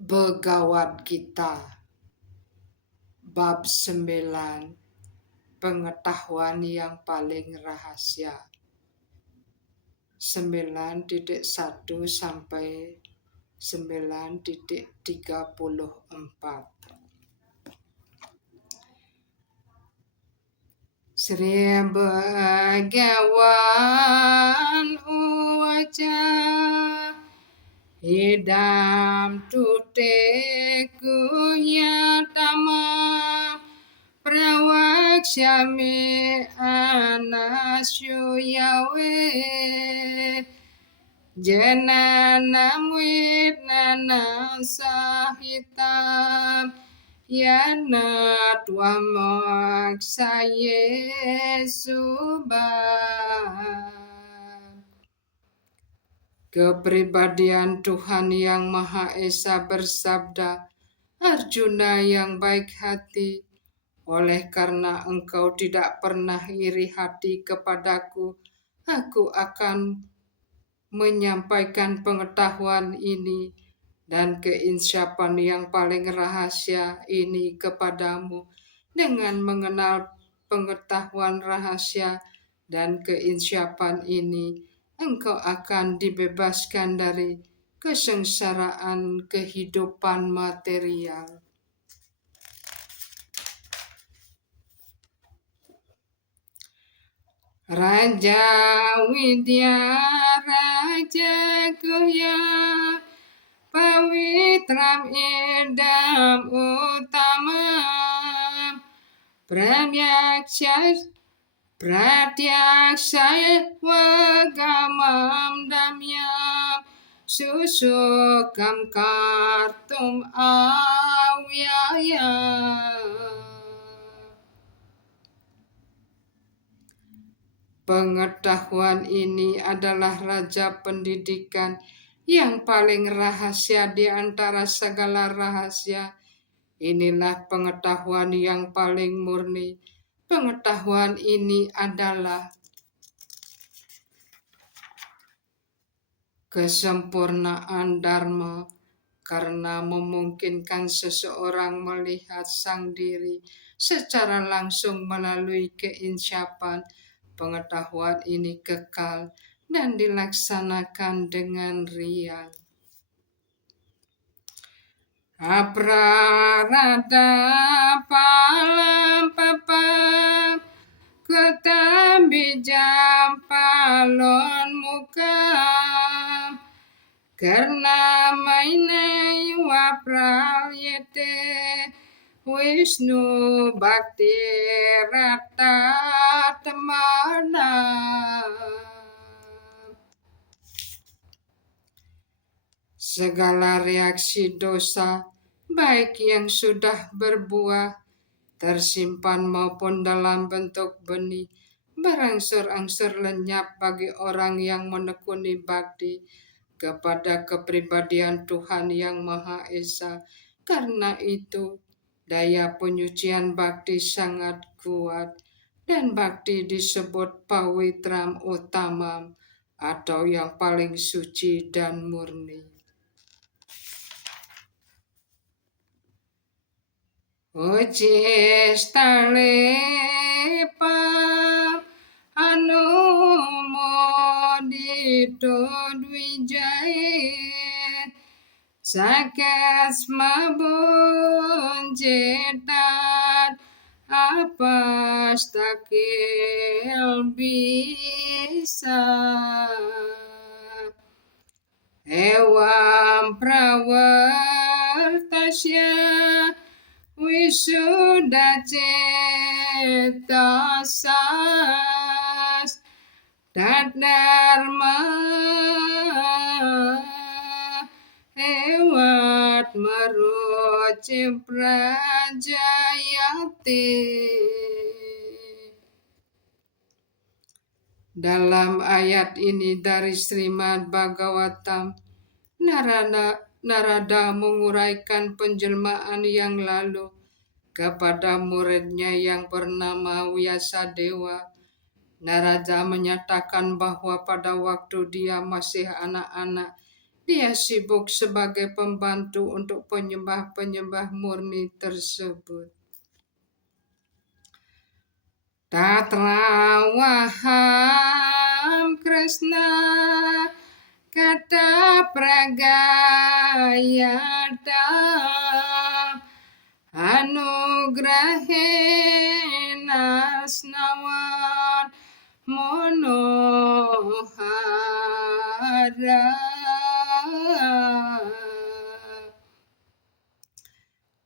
Begawat Gita Bab 9 Pengetahuan yang paling rahasia 9.1 sampai 9.34. Sri Bhagawan uwaca idam tuteku yatama prawaksyami anasyu yawe jananam widnanam sahitam yana twamoksaye subah. Kepribadian Tuhan Yang Maha Esa bersabda, Arjuna yang baik hati, oleh karena engkau tidak pernah iri hati kepadaku, aku akan menyampaikan pengetahuan ini dan keinsyafan yang paling rahasia ini kepadamu. Dengan mengenal pengetahuan rahasia dan keinsyafan ini, engkau akan dibebaskan dari kesengsaraan kehidupan material. Raja Widya Raja Guhya Pawitram idam utama Pratyaksaya wagamam damyam susukam kartum awyaya. Pengetahuan ini adalah raja pendidikan yang paling rahasia di antara segala rahasia. Inilah pengetahuan yang paling murni. Pengetahuan ini adalah kesempurnaan Dharma karena memungkinkan seseorang melihat sang diri secara langsung melalui keinsyafan. Pengetahuan ini kekal dan dilaksanakan dengan riang. Aprarada palam papam ketambijam palon mukam karena mainai wapralyete Wisnu Bhakti Rata Temana. Segala reaksi dosa, baik yang sudah berbuah, tersimpan maupun dalam bentuk benih, berangsur-angsur lenyap bagi orang yang menekuni bakti kepada kepribadian Tuhan Yang Maha Esa. Karena itu, daya penyucian bakti sangat kuat, dan bakti disebut pawitram utamam atau yang paling suci dan murni. Ucistalepa anumodito dwijaya sakasma bunjetat apastakil bisa ewam prawartasya wisuda cetasas tadharma ewat maroci prajayate. Dalam ayat ini dari Srimad Bhagavatam, Narada menguraikan penjelmaan yang lalu kepada muridnya yang bernama Vyasadewa. Narada menyatakan bahwa pada waktu dia masih anak-anak, Dia sibuk sebagai pembantu untuk penyembah-penyembah murni tersebut. Tatrawaham Krishna kata pragayata anugrahena snawan monohara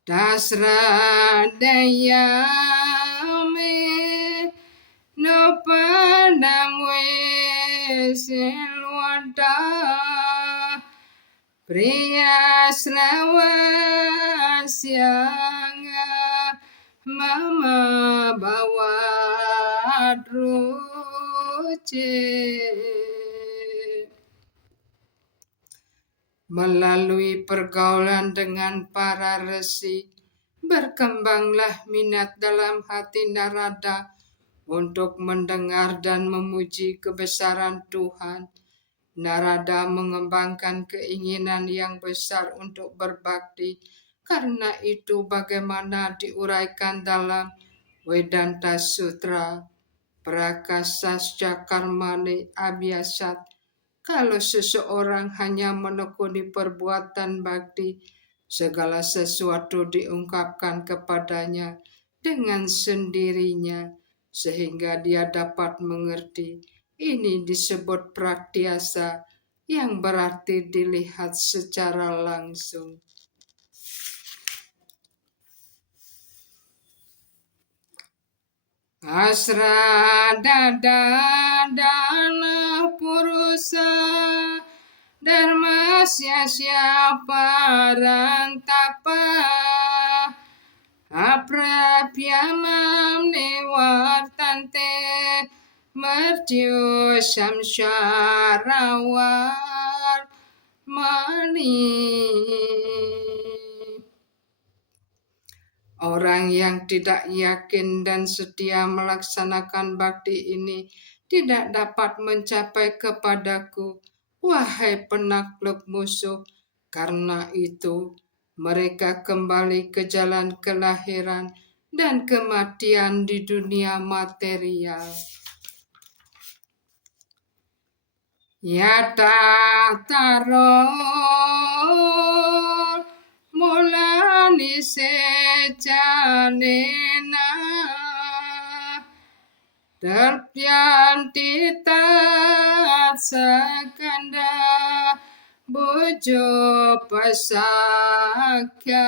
dasradayame nopanamwe silwata priyasrawasyanga mama bawadruce. Melalui pergaulan dengan para resi, berkembanglah minat dalam hati Narada untuk mendengar dan memuji kebesaran Tuhan. Narada mengembangkan keinginan yang besar untuk berbakti. Karena itu bagaimana diuraikan dalam Vedanta Sutra, Prakasasya Karmane Abhyasat, kalau seseorang hanya menekuni perbuatan bakti, segala sesuatu diungkapkan kepadanya dengan sendirinya, sehingga dia dapat mengerti. Ini disebut praktiasa, yang berarti dilihat secara langsung. Asra dana purusa dharmasya siapa rantapa aprapyamam niwartante mertyu samsarawar mani. Orang yang tidak yakin dan setia melaksanakan bakti ini tidak dapat mencapai kepadaku, wahai penakluk musuh. Karena itu, mereka kembali ke jalan kelahiran dan kematian di dunia material. Yata taro mulani secanena terpyanti tat sakanda bojo pasakya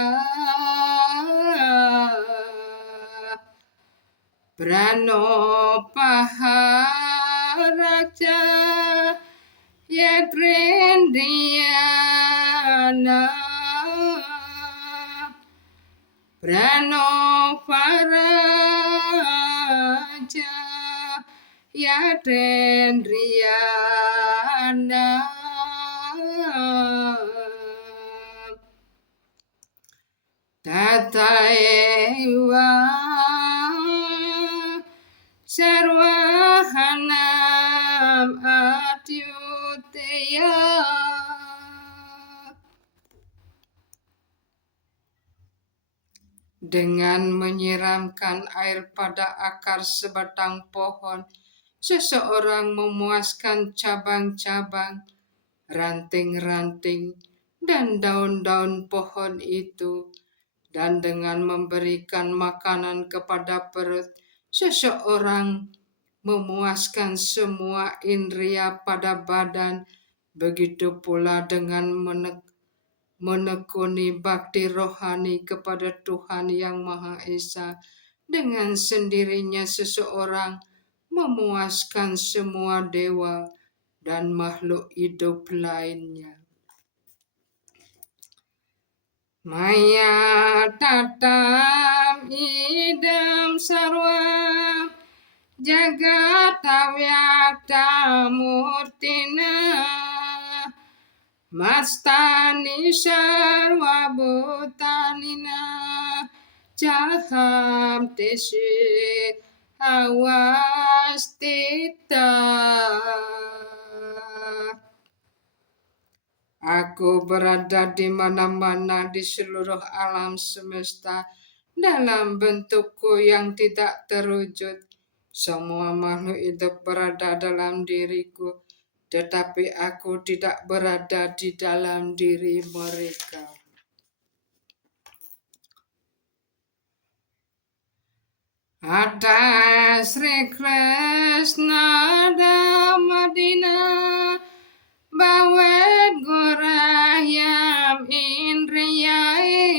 pranopaharaja yatrendriyana pranoparaja yatrendriyana tataewa sarwahanam atyuteya. Dengan menyiramkan air pada akar sebatang pohon, seseorang memuaskan cabang-cabang, ranting-ranting, dan daun-daun pohon itu. Dan dengan memberikan makanan kepada perut, seseorang memuaskan semua indria pada badan. Begitu pula dengan menekuni bakti rohani kepada Tuhan Yang Maha Esa. Dengan sendirinya seseorang memuaskan semua dewa dan makhluk hidup lainnya. Maya tatam idam sarvam jagatawakta murtina mastani sarva bhutanina jaham tesi awastita. Aku berada di mana-mana di seluruh alam semesta dalam bentukku yang tidak terwujud. Semua makhluk hidup berada dalam diriku, tetapi aku tidak berada di dalam diri mereka. Ada Sri Krishna Damadina Bawet Gorayam Indriyae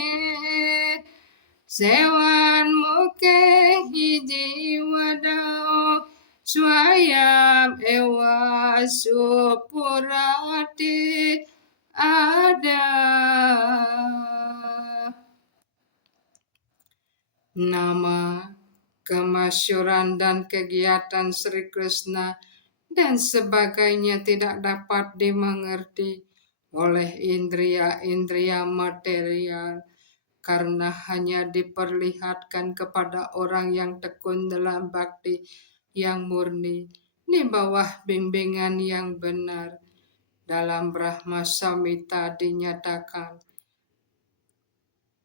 Sewan Muke Hiji Wadao Swayam Ewa Supurati Ada. Nama, kemasyhuran dan kegiatan Sri Krishna dan sebagainya tidak dapat dimengerti oleh indria-indria material karena hanya diperlihatkan kepada orang yang tekun dalam bakti yang murni di bawah bimbingan yang benar. Dalam Brahma Samhita dinyatakan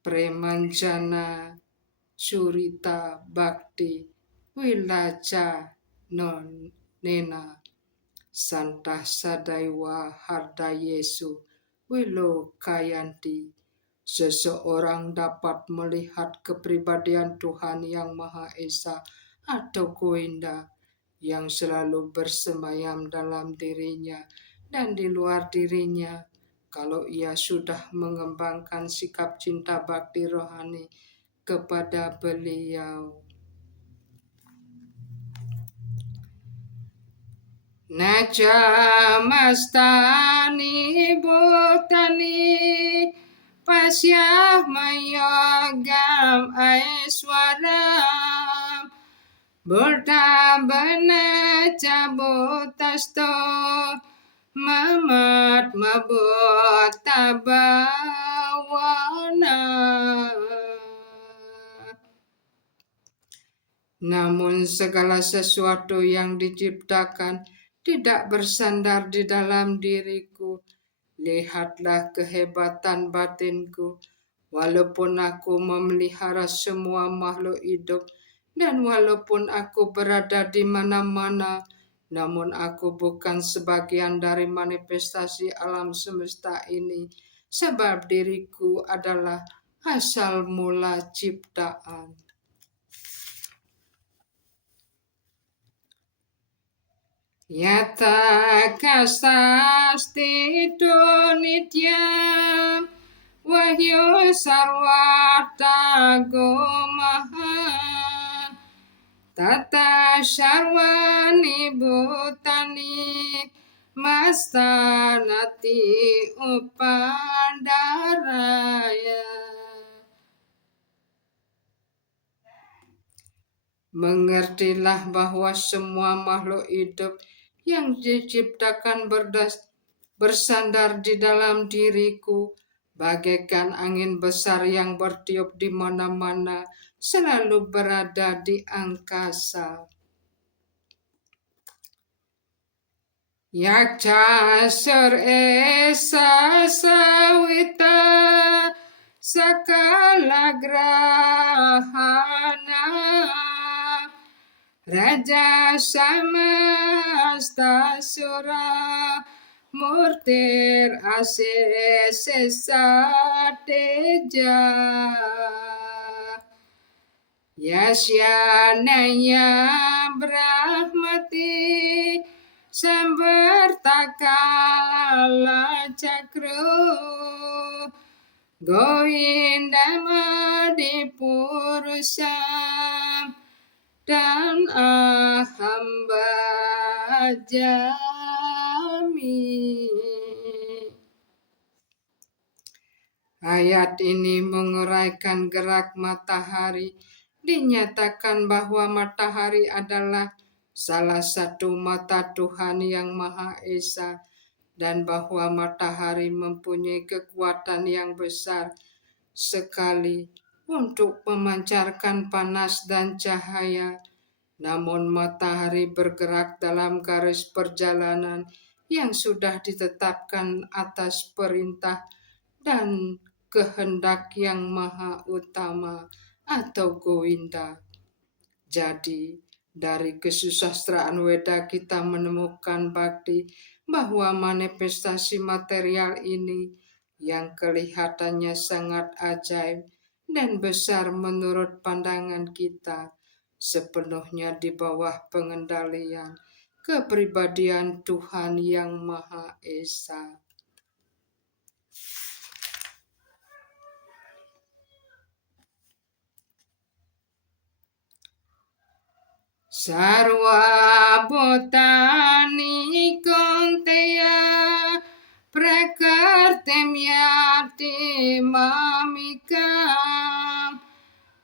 Premanjana Surita Bhakti Wilaja Non Nena Santah Sadaiwa Hardayesu Wilokayanti. Seseorang dapat melihat kepribadian Tuhan yang Maha Esa atau Govinda yang selalu bersemayam dalam dirinya dan di luar dirinya kalau ia sudah mengembangkan sikap cinta bakti rohani kepada beliau. Najamastani Bhutani Pasyah Mayogam Aiswaram Buddha Bana Cabutasto Mamat Mabutabawana. Namun segala sesuatu yang diciptakan tidak bersandar di dalam diriku. Lihatlah kehebatan batinku, walaupun aku memelihara semua makhluk hidup, dan walaupun aku berada di mana-mana, namun aku bukan sebagian dari manifestasi alam semesta ini, sebab diriku adalah asal mula ciptaan. Yata kasasti nityam wahyu sarwata gomahan tata sarwani bhutani mastanati upadaraya. Mengertilah bahwa semua makhluk hidup yang diciptakan bersandar di dalam diriku, bagaikan angin besar yang bertiup di mana-mana, selalu berada di angkasa. Yakca sur esa sawita sakala grahana Raja Samasta Sura Murtir Asesesa Teja Yasyanaya Brahmati Sambartakala Cakru Goindamadi Purusam dan ahamba jami. Ayat ini menguraikan gerak matahari. Dinyatakan bahwa matahari adalah salah satu mata Tuhan yang Maha Esa dan bahwa matahari mempunyai kekuatan yang besar sekali untuk memancarkan panas dan cahaya. Namun matahari bergerak dalam garis perjalanan yang sudah ditetapkan atas perintah dan kehendak yang maha utama atau Goinda. Jadi, dari kesusastraan Weda kita menemukan bakti bahwa manifestasi material ini yang kelihatannya sangat ajaib dan besar menurut pandangan kita sepenuhnya di bawah pengendalian kepribadian Tuhan yang Maha Esa. Sarwa botani konteya prakartem yati mamikam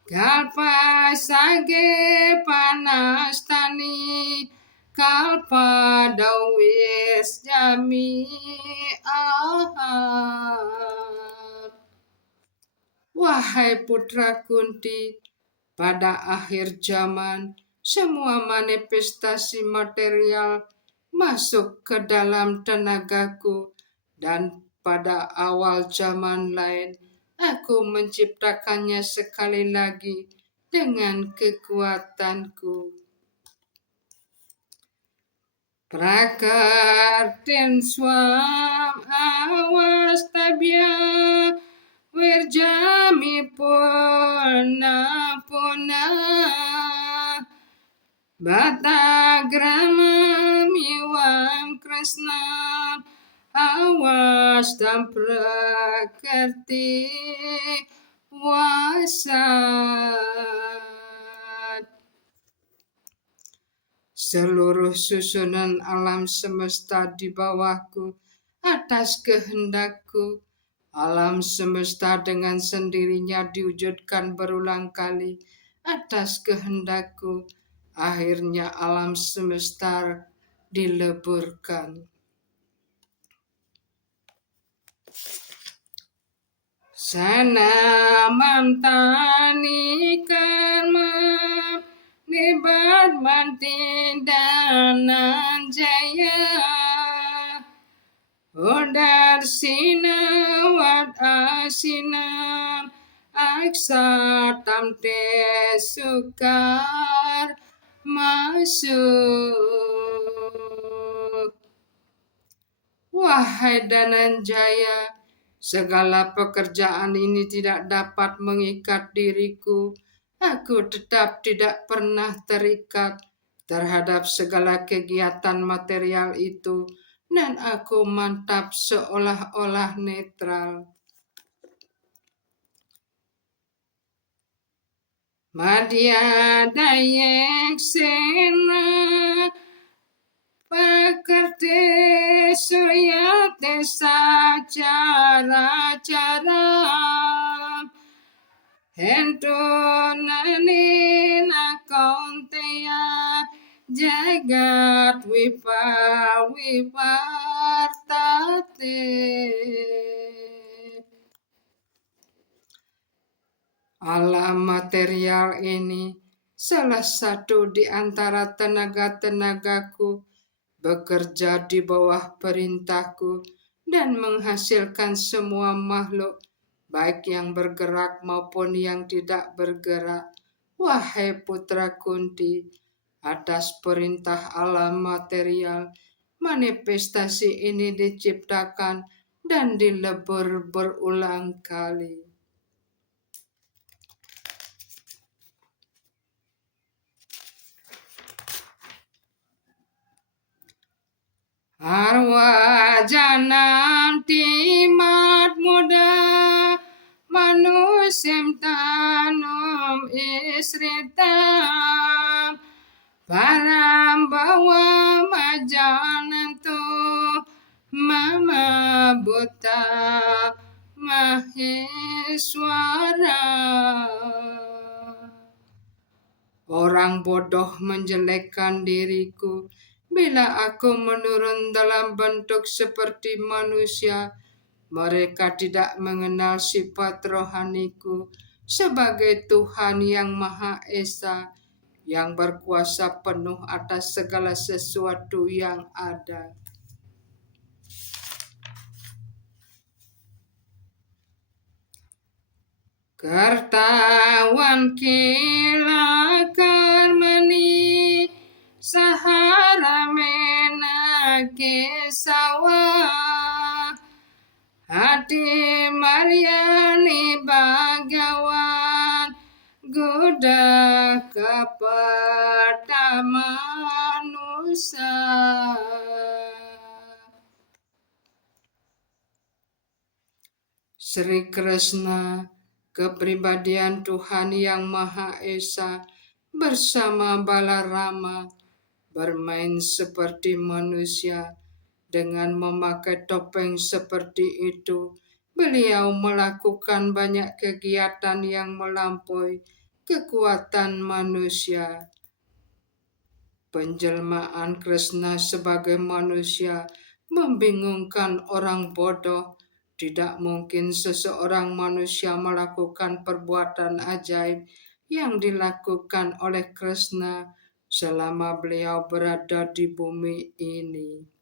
kalpa sage panastani kalpa dawis jami ahad. Wahai putra Kunti, pada akhir zaman semua manifestasi material masuk ke dalam tenagaku, dan pada awal zaman lain aku menciptakannya sekali lagi dengan kekuatanku. Prakartin swam awas tabya wirjami puna Batagramam Iwam Krishna awas dan prakerti wasat. Seluruh susunan alam semesta di bawahku, atas kehendakku, alam semesta dengan sendirinya diwujudkan berulang kali atas kehendakku. Akhirnya alam semesta dileburkan. Sana mantani karma nibat manti danan jaya odar sina wat asina aksa tamte sukar masuk. Wahai Dananjaya, segala pekerjaan ini tidak dapat mengikat diriku. Aku tetap tidak pernah terikat terhadap segala kegiatan material itu, dan aku mantap seolah-olah netral. Madhya Dayek Sena Pakarte Suyate Sacara Hento Nanina Kaunteya Jagat Wipartate. Alam material ini salah satu di antara tenaga-tenagaku bekerja di bawah perintahku dan menghasilkan semua makhluk, baik yang bergerak maupun yang tidak bergerak. Wahai putra Kunti, atas perintah alam material, manifestasi ini diciptakan dan dilebur berulang kali. Arwah janam timat muda manusem tanum isritam param bawa majanan tu mama buta maheswara. Orang bodoh menjelekkan diriku bila aku menurun dalam bentuk seperti manusia. Mereka tidak mengenal sifat rohaniku sebagai Tuhan yang Maha Esa, yang berkuasa penuh atas segala sesuatu yang ada. Kertawan kila karmani sahara mena kesawa hati Mariani Bagawan goda kepada manusia. Sri Krishna, kepribadian Tuhan Yang Maha Esa, bersama Balarama bermain seperti manusia dengan memakai topeng seperti itu. Beliau melakukan banyak kegiatan yang melampaui kekuatan manusia. Penjelmaan Krishna sebagai manusia membingungkan orang bodoh. Tidak mungkin seseorang manusia melakukan perbuatan ajaib yang dilakukan oleh Krishna selama beliau berada di bumi ini.